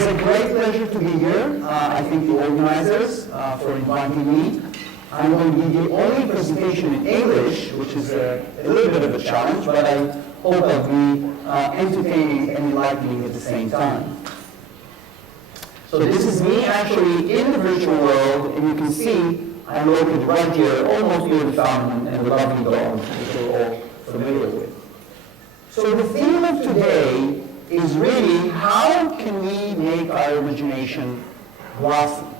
is a great pleasure to be here. I thank the organizers for inviting me. I'm going to give the only presentation in English, which is a little bit of a challenge, but I hope I'll be entertaining and enlightening at the same time. So this is me actually in the virtual world, and you can see I'm located right here, almost near the fountain and the lovely dogs, which we're all familiar with. So the theme of today is really how can we make our imagination blossom?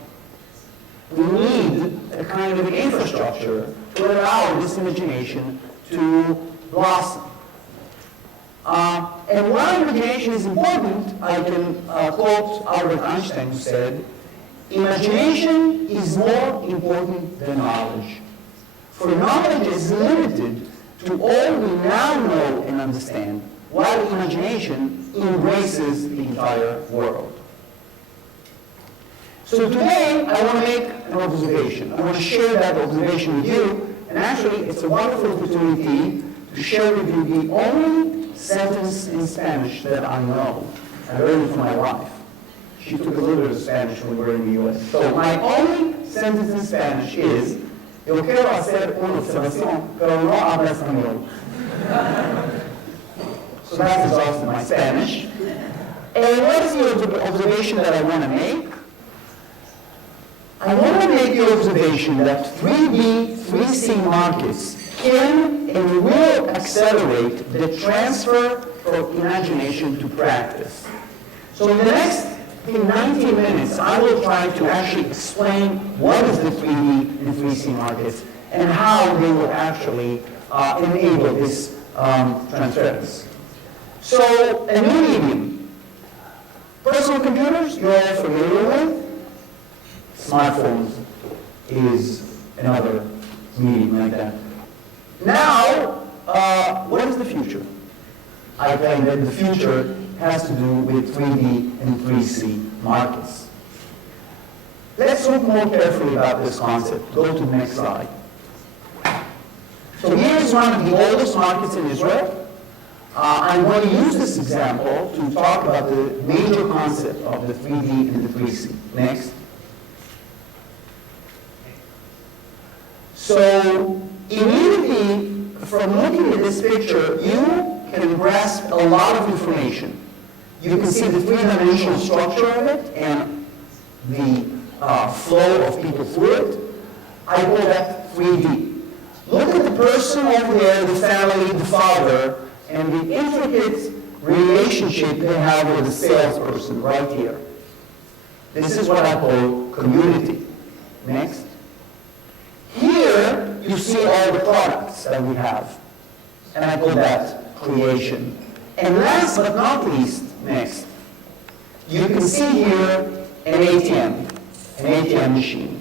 We need a kind of an infrastructure to allow this imagination to blossom. And why imagination is important, I can quote Albert Einstein, who said, "Imagination is more important than knowledge. For knowledge is limited to all we now know and understand, while imagination embraces the entire world." So today, I want to make an observation. I want to share that observation with you, and actually, it's a wonderful opportunity to share with you the only sentence in Spanish that I know. I learned it from my wife. She took a little bit of Spanish when we were in the U.S. So my only sentence in Spanish is, "Yo quiero hacer una observación, pero no hablo español." So that's exhausted my Spanish. And what is the observation that I want to make? I want to make the observation that 3D, 3C markets can and will accelerate the transfer from imagination to practice. So in the next 19 minutes, I will try to actually explain what is the 3D and 3C markets and how they will actually enable this transference. So a new medium. Personal computers, you're all familiar with. Smartphones is another medium like that. Now, what is the future? I claim that the future has to do with 3D and 3C markets. Let's look more carefully about this concept. Go to the next slide. So here is one of the oldest markets in Israel. I'm going to use this example to talk about the major concept of the 3D and the 3C. Next. So immediately, from looking at this picture, you can grasp a lot of information. You can see the three-dimensional structure of it and the flow of people through it. I call that 3D. Look at the person over there, the family, the father, and the intricate relationship they have with the salesperson right here. This is what I call community. Next. Here, you see all the products that we have, and I call that creation. And last but not least, next, you can see here an ATM machine,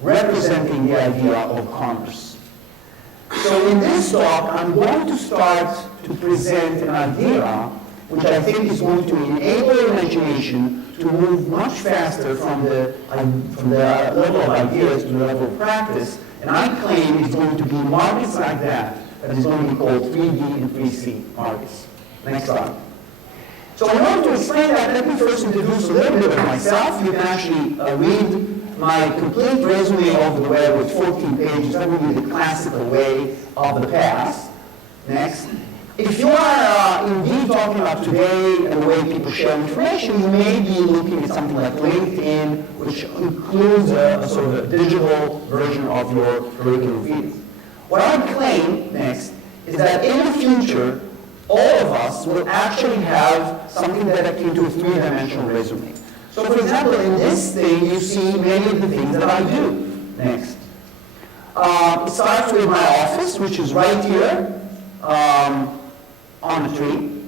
representing the idea of commerce. So in this talk, I'm going to start to present an idea which I think is going to enable imagination to move much faster from the level of ideas to the level of practice. And I claim it's going to be markets like that is going to be called 3D and 3C markets. Next slide. So in order to explain that, let me first introduce a little bit of myself. You can actually read my complete resume over the web with 14 pages. That would be the classical way of the past. Next. If you are indeed talking about today and the way people share information, you may be looking at something like LinkedIn, which includes a sort of a digital version of your curriculum vitae. What I claim next is that in the future, all of us will actually have something that akin to a three-dimensional resume. So for example, in this thing, you see many of the things that I do. Next. It starts with my office, which is right here. On a tree.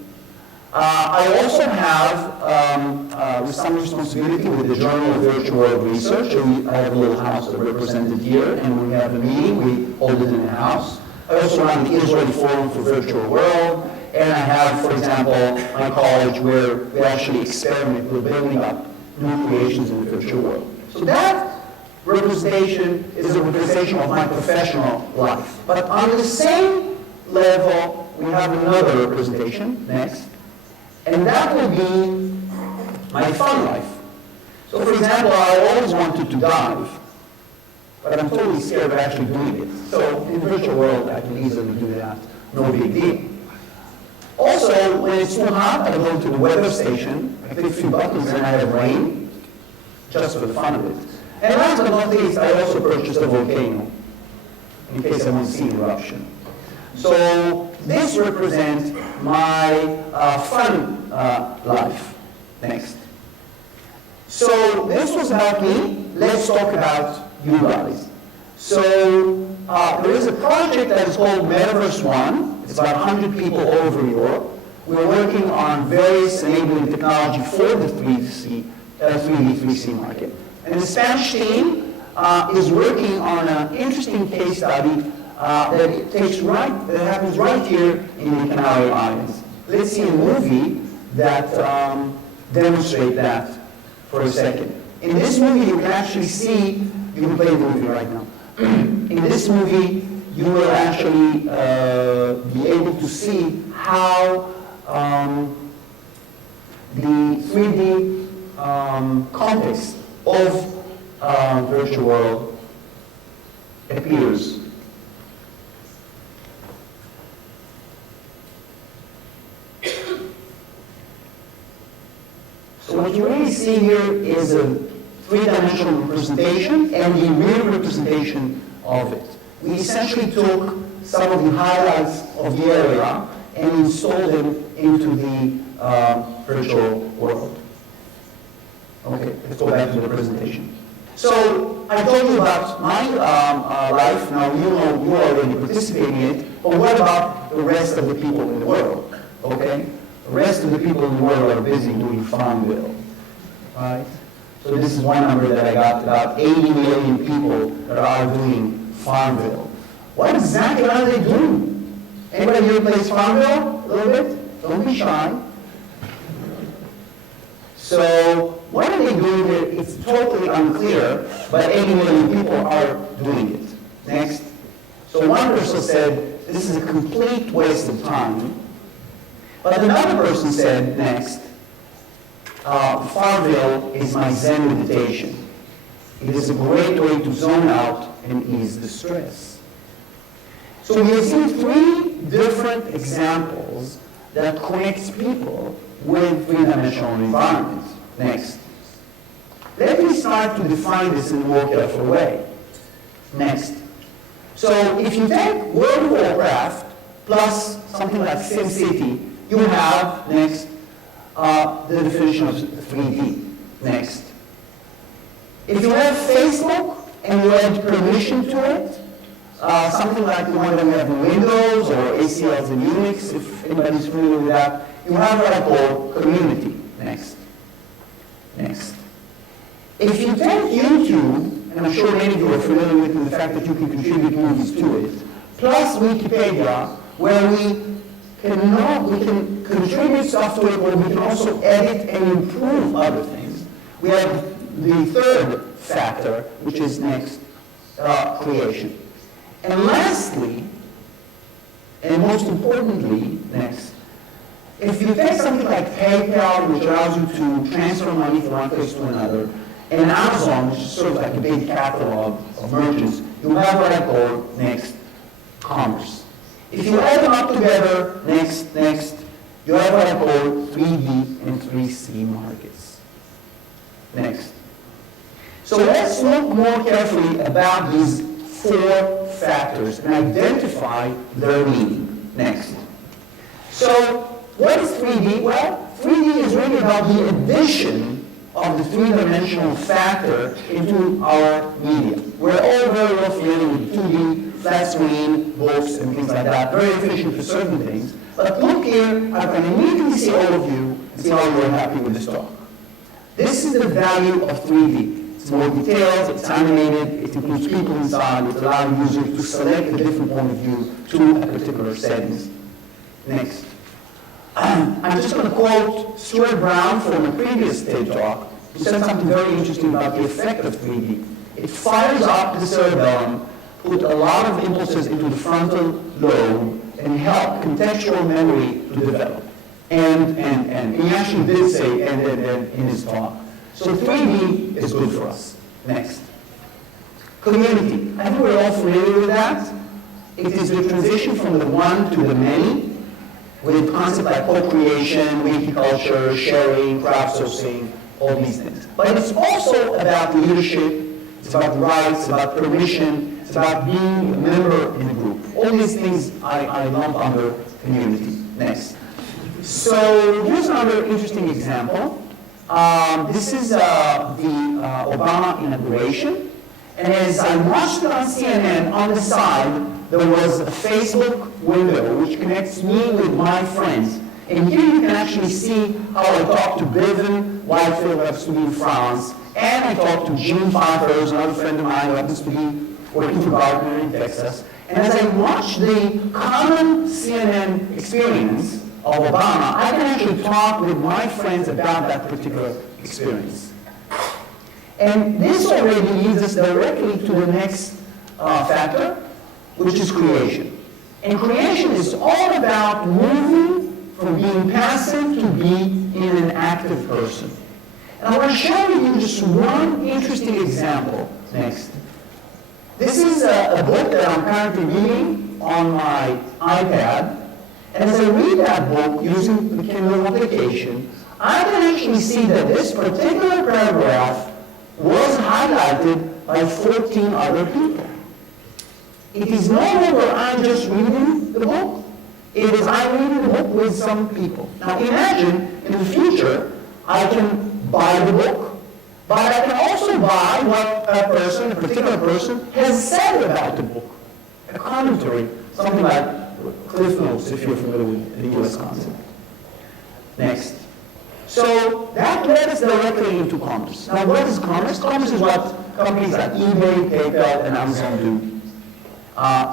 I also have some responsibility with the Journal of Virtual World Research. I have a little house represented here, and when we have a meeting, we hold it in the house. I also run the Israeli Forum for Virtual World, and I have, for example, my college where we actually experiment with building up new creations in the virtual world. So that representation is a representation of my professional life. But on the same level, we have another representation, next, and that will be my fun life. So for example, I always wanted to dive, but I'm totally scared of actually doing it. So in the virtual world, I can easily do that, no big deal. Also, when it's too hot, I go to the weather station, I click a few buttons and I have rain, just for the fun of it. And last but not least, I also purchased a volcano, in case I want to see an eruption. So this represents my fun life. Next. So this was about me. Let's talk about you guys. So there is a project that is called Metaverse One. It's about 100 people all over Europe. We're working on various enabling technology for the 3D, 3C market. And the Spanish team is working on an interesting case study that happens right here in the Canary Islands. Let's see a movie that demonstrates that for a second. In this movie, you can actually see, you can play the movie right now. In this movie, you will actually be able to see how the 3D context of virtual world appears. So what you really see here is a three-dimensional representation and the real representation of it. We essentially took some of the highlights of the area and installed them into the virtual world. Okay, let's go back to the presentation. So I told you about my life. Now you know you are already participating in it, but what about the rest of the people in the world? Okay, the rest of the people in the world are busy doing Farmville, right? So this is one number that I got, about 80 million people that are doing Farmville. What exactly are they doing? Anybody here plays Farmville a little bit? Don't be shy. So what are they doing here? It's totally unclear, but 80 million people are doing it. Next. So one person said, this is a complete waste of time. But another person said, next, Farmville is my Zen meditation. It is a great way to zone out and ease the stress. So we have seen three different examples that connects people with three-dimensional environments. Next. Let me start to define this in a more careful way. Next. So if you take World of Warcraft plus something like SimCity, you have, next, the definition of 3D. Next. If you have Facebook and you add permission to it, something like the one that we have in Windows or ACLs in Unix, if anybody's familiar with that, you have what I call community. Next. Next. If you take YouTube, and I'm sure many of you are familiar with the fact that you can contribute movies to it, plus Wikipedia, where we can contribute stuff to it, where we can also edit and improve other things. We have the third factor, which is next, creation. And lastly, and most importantly, next, if you take something like PayPal, which allows you to transfer money from one place to another, and Amazon, which is sort of like a big catalog of merchants, you have what I call, next, commerce. If you add them up together, next, you have what I call 3D and 3C markets. Next. So let's look more carefully about these four factors and identify their meaning. Next. So what is 3D? Well, 3D is really about the addition of the three-dimensional factor into our media. We're all very well familiar with 2D, flat screen, books, and things like that. Very efficient for certain things. But look here, I can immediately see all of you and see how you're happy with this talk. This is the value of 3D. It's more detailed, it's animated, it includes people inside, it allows users to select a different point of view to a particular settings. Next. I'm just going to quote Stuart Brown from a previous TED talk, who said something very interesting about the effect of 3D. It fires up the cerebellum, put a lot of impulses into the frontal lobe, and help contextual memory to develop. And he actually did say in his talk. So 3D is good for us. Next. Community. I think we're all familiar with that. It is the transition from the one to the many, with concepts like co-creation, wikiculture, sharing, crowdsourcing, all these things. But it's also about leadership, it's about rights, it's about permission, it's about being a member in a group. All these things I lump under community. Next. So here's another interesting example. This is the Obama inauguration. And as I watched it on CNN, on the side, there was a Facebook window which connects me with my friends. And here you can actually see how I talked to Bevan Whitefield, who happens to be in France, and I talked to Jean Pfeiffer, who's another friend of mine who happens to be working for Gartner in Texas. And as I watched the common CNN experience of Obama, I can actually talk with my friends about that particular experience. And this already leads us directly to the next factor, which is creation. And creation is all about moving from being passive to being an active person. And I want to share with you just one interesting example. Next. This is a book that I'm currently reading on my iPad. And as I read that book using the Kindle application, I can actually see that this particular paragraph was highlighted by 14 other people. It is no longer I'm just reading the book. It is I'm reading the book with some people. Now imagine in the future, I can buy the book, but I can also buy what a particular person has said about the book. A commentary, something like Cliff Notes, if you're familiar with the US concept. Next. So that led us directly into commerce. Now what is commerce? Commerce is what companies like eBay, PayPal, and Amazon do.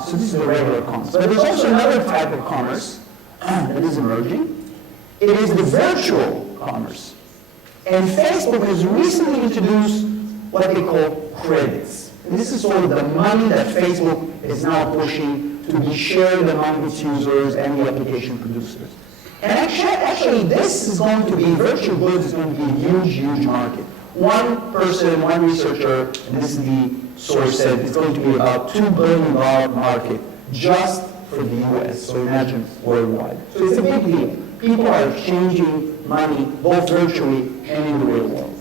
So this is the regular commerce. But there's also another type of commerce that is emerging. It is the virtual commerce. And Facebook has recently introduced what they call credits. And this is sort of the money that Facebook is now pushing to be shared among its users and the application producers. And actually this is going to be, virtual goods is going to be a huge, huge market. One person, one researcher, and this is the source said, it's going to be about $2 billion market just for the US, so imagine worldwide. So it's a big deal. People are exchanging money both virtually and in the real world.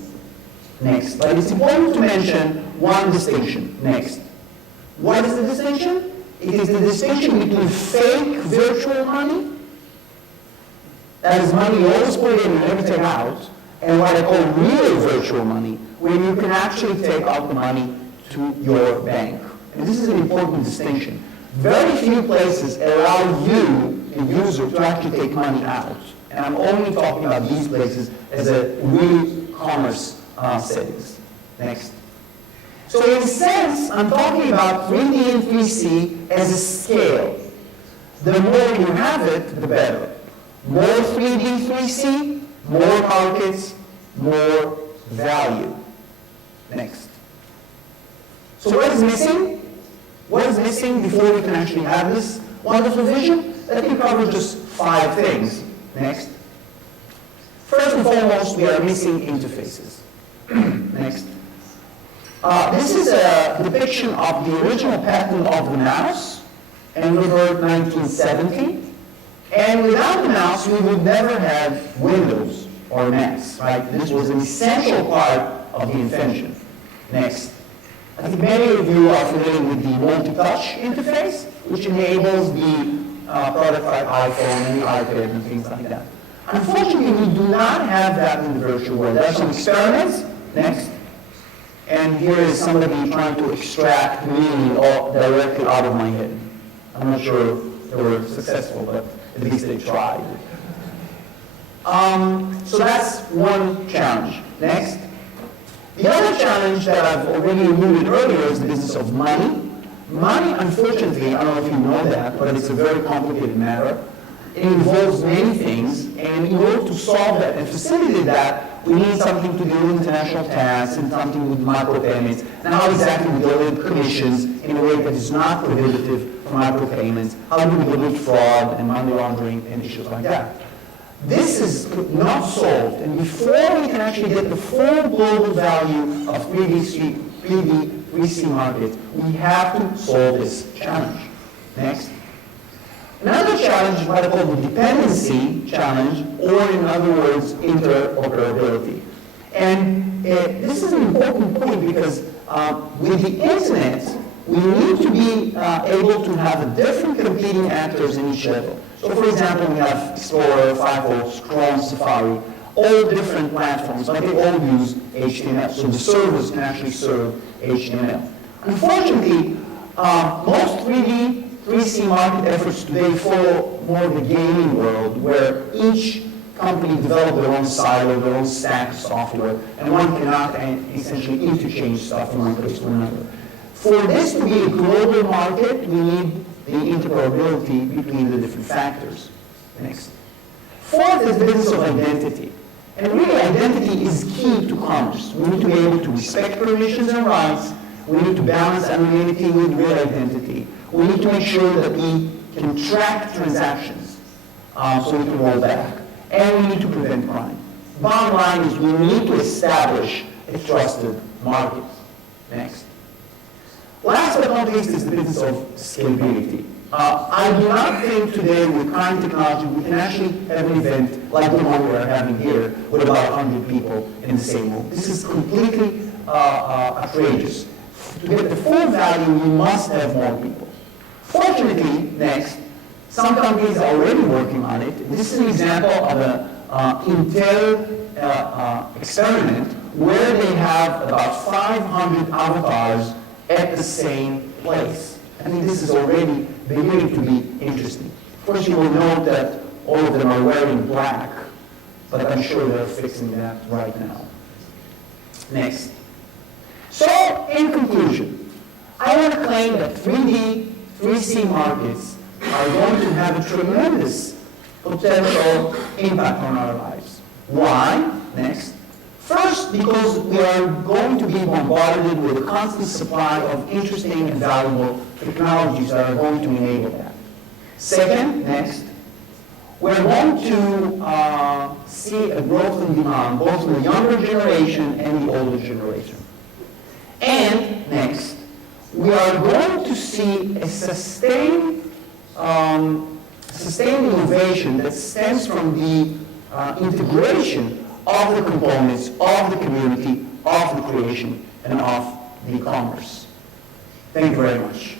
Next, but it's important to mention one distinction. Next. What is the distinction? It is the distinction between fake virtual money, that is money you always put in and never take out, and what I call real virtual money, where you can actually take out the money to your bank. And this is an important distinction. Very few places allow you, the user, to actually take money out. And I'm only talking about these places as a real commerce settings. Next. So in a sense, I'm talking about 3D and 3C as a scale. The more you have it, the better. More 3D, 3C, more markets, more value. Next. So what is missing? What is missing before we can actually have this wonderful vision? Let me cover just 5 things. Next. First and foremost, we are missing interfaces. Next. This is a depiction of the original patent of the mouse, and we heard 1970. And without the mouse, we would never have Windows or Macs, right? This was an essential part of the invention. Next. I think many of you are familiar with the multi-touch interface, which enables the products like iPhone and the iPad and things like that. Unfortunately, we do not have that in the virtual world. There are some experiments. Next. And here is somebody trying to extract meaning directly out of my head. I'm not sure if they were successful, but at least they tried. So that's one challenge. Next. The other challenge that I've already alluded earlier is the business of money. Money, unfortunately, I don't know if you know that, but it's a very complicated matter. It involves many things, and in order to solve that and facilitate that, we need something to do with international tax and something with micropayments, and how exactly we deal with commissions in a way that is not prohibitive for micropayments, how do we deal with fraud and money laundering and issues like that. This is not solved, and before we can actually get the full global value of 3D market, we have to solve this challenge. Next. Another challenge is what I call the dependency challenge, or in other words, interoperability. And this is an important point because with the internet, we need to be able to have different competing actors in each level. So for example, we have Explorer, Firefox, Chrome, Safari, all different platforms, but they all use HTML. So the servers can actually serve HTML. Unfortunately, most 3C market efforts today follow more the gaming world, where each company develops their own silo, their own stack of software, and one cannot essentially interchange stuff from one place to another. For this to be a global market, we need the interoperability between the different factors. Next. Fourth is the business of identity. And really, identity is key to commerce. We need to be able to respect permissions and rights. We need to balance anonymity with real identity. We need to make sure that we can track transactions so we can roll back. And we need to prevent crime. Bottom line is we need to establish a trusted market. Next. Last but not least is the business of scalability. I do not think today with current technology we can actually have an event like the one we are having here with about 100 people in the same room. This is completely outrageous. To get the full value, we must have more people. Fortunately, next, some companies are already working on it. This is an example of an Intel experiment where they have about 500 avatars at the same place. I think this is already beginning to be interesting. Of course, you will note that all of them are wearing black, but I'm sure they're fixing that right now. Next. So, in conclusion, I want to claim that 3C markets are going to have a tremendous potential impact on our lives. Why? Next. First, because we are going to be bombarded with a constant supply of interesting and valuable technologies that are going to enable that. Second, next, we're going to see a growth in demand, both in the younger generation and the older generation. And next, we are going to see a sustained innovation that stems from the integration of the components, of the community, of the creation, and of the commerce. Thank you very much.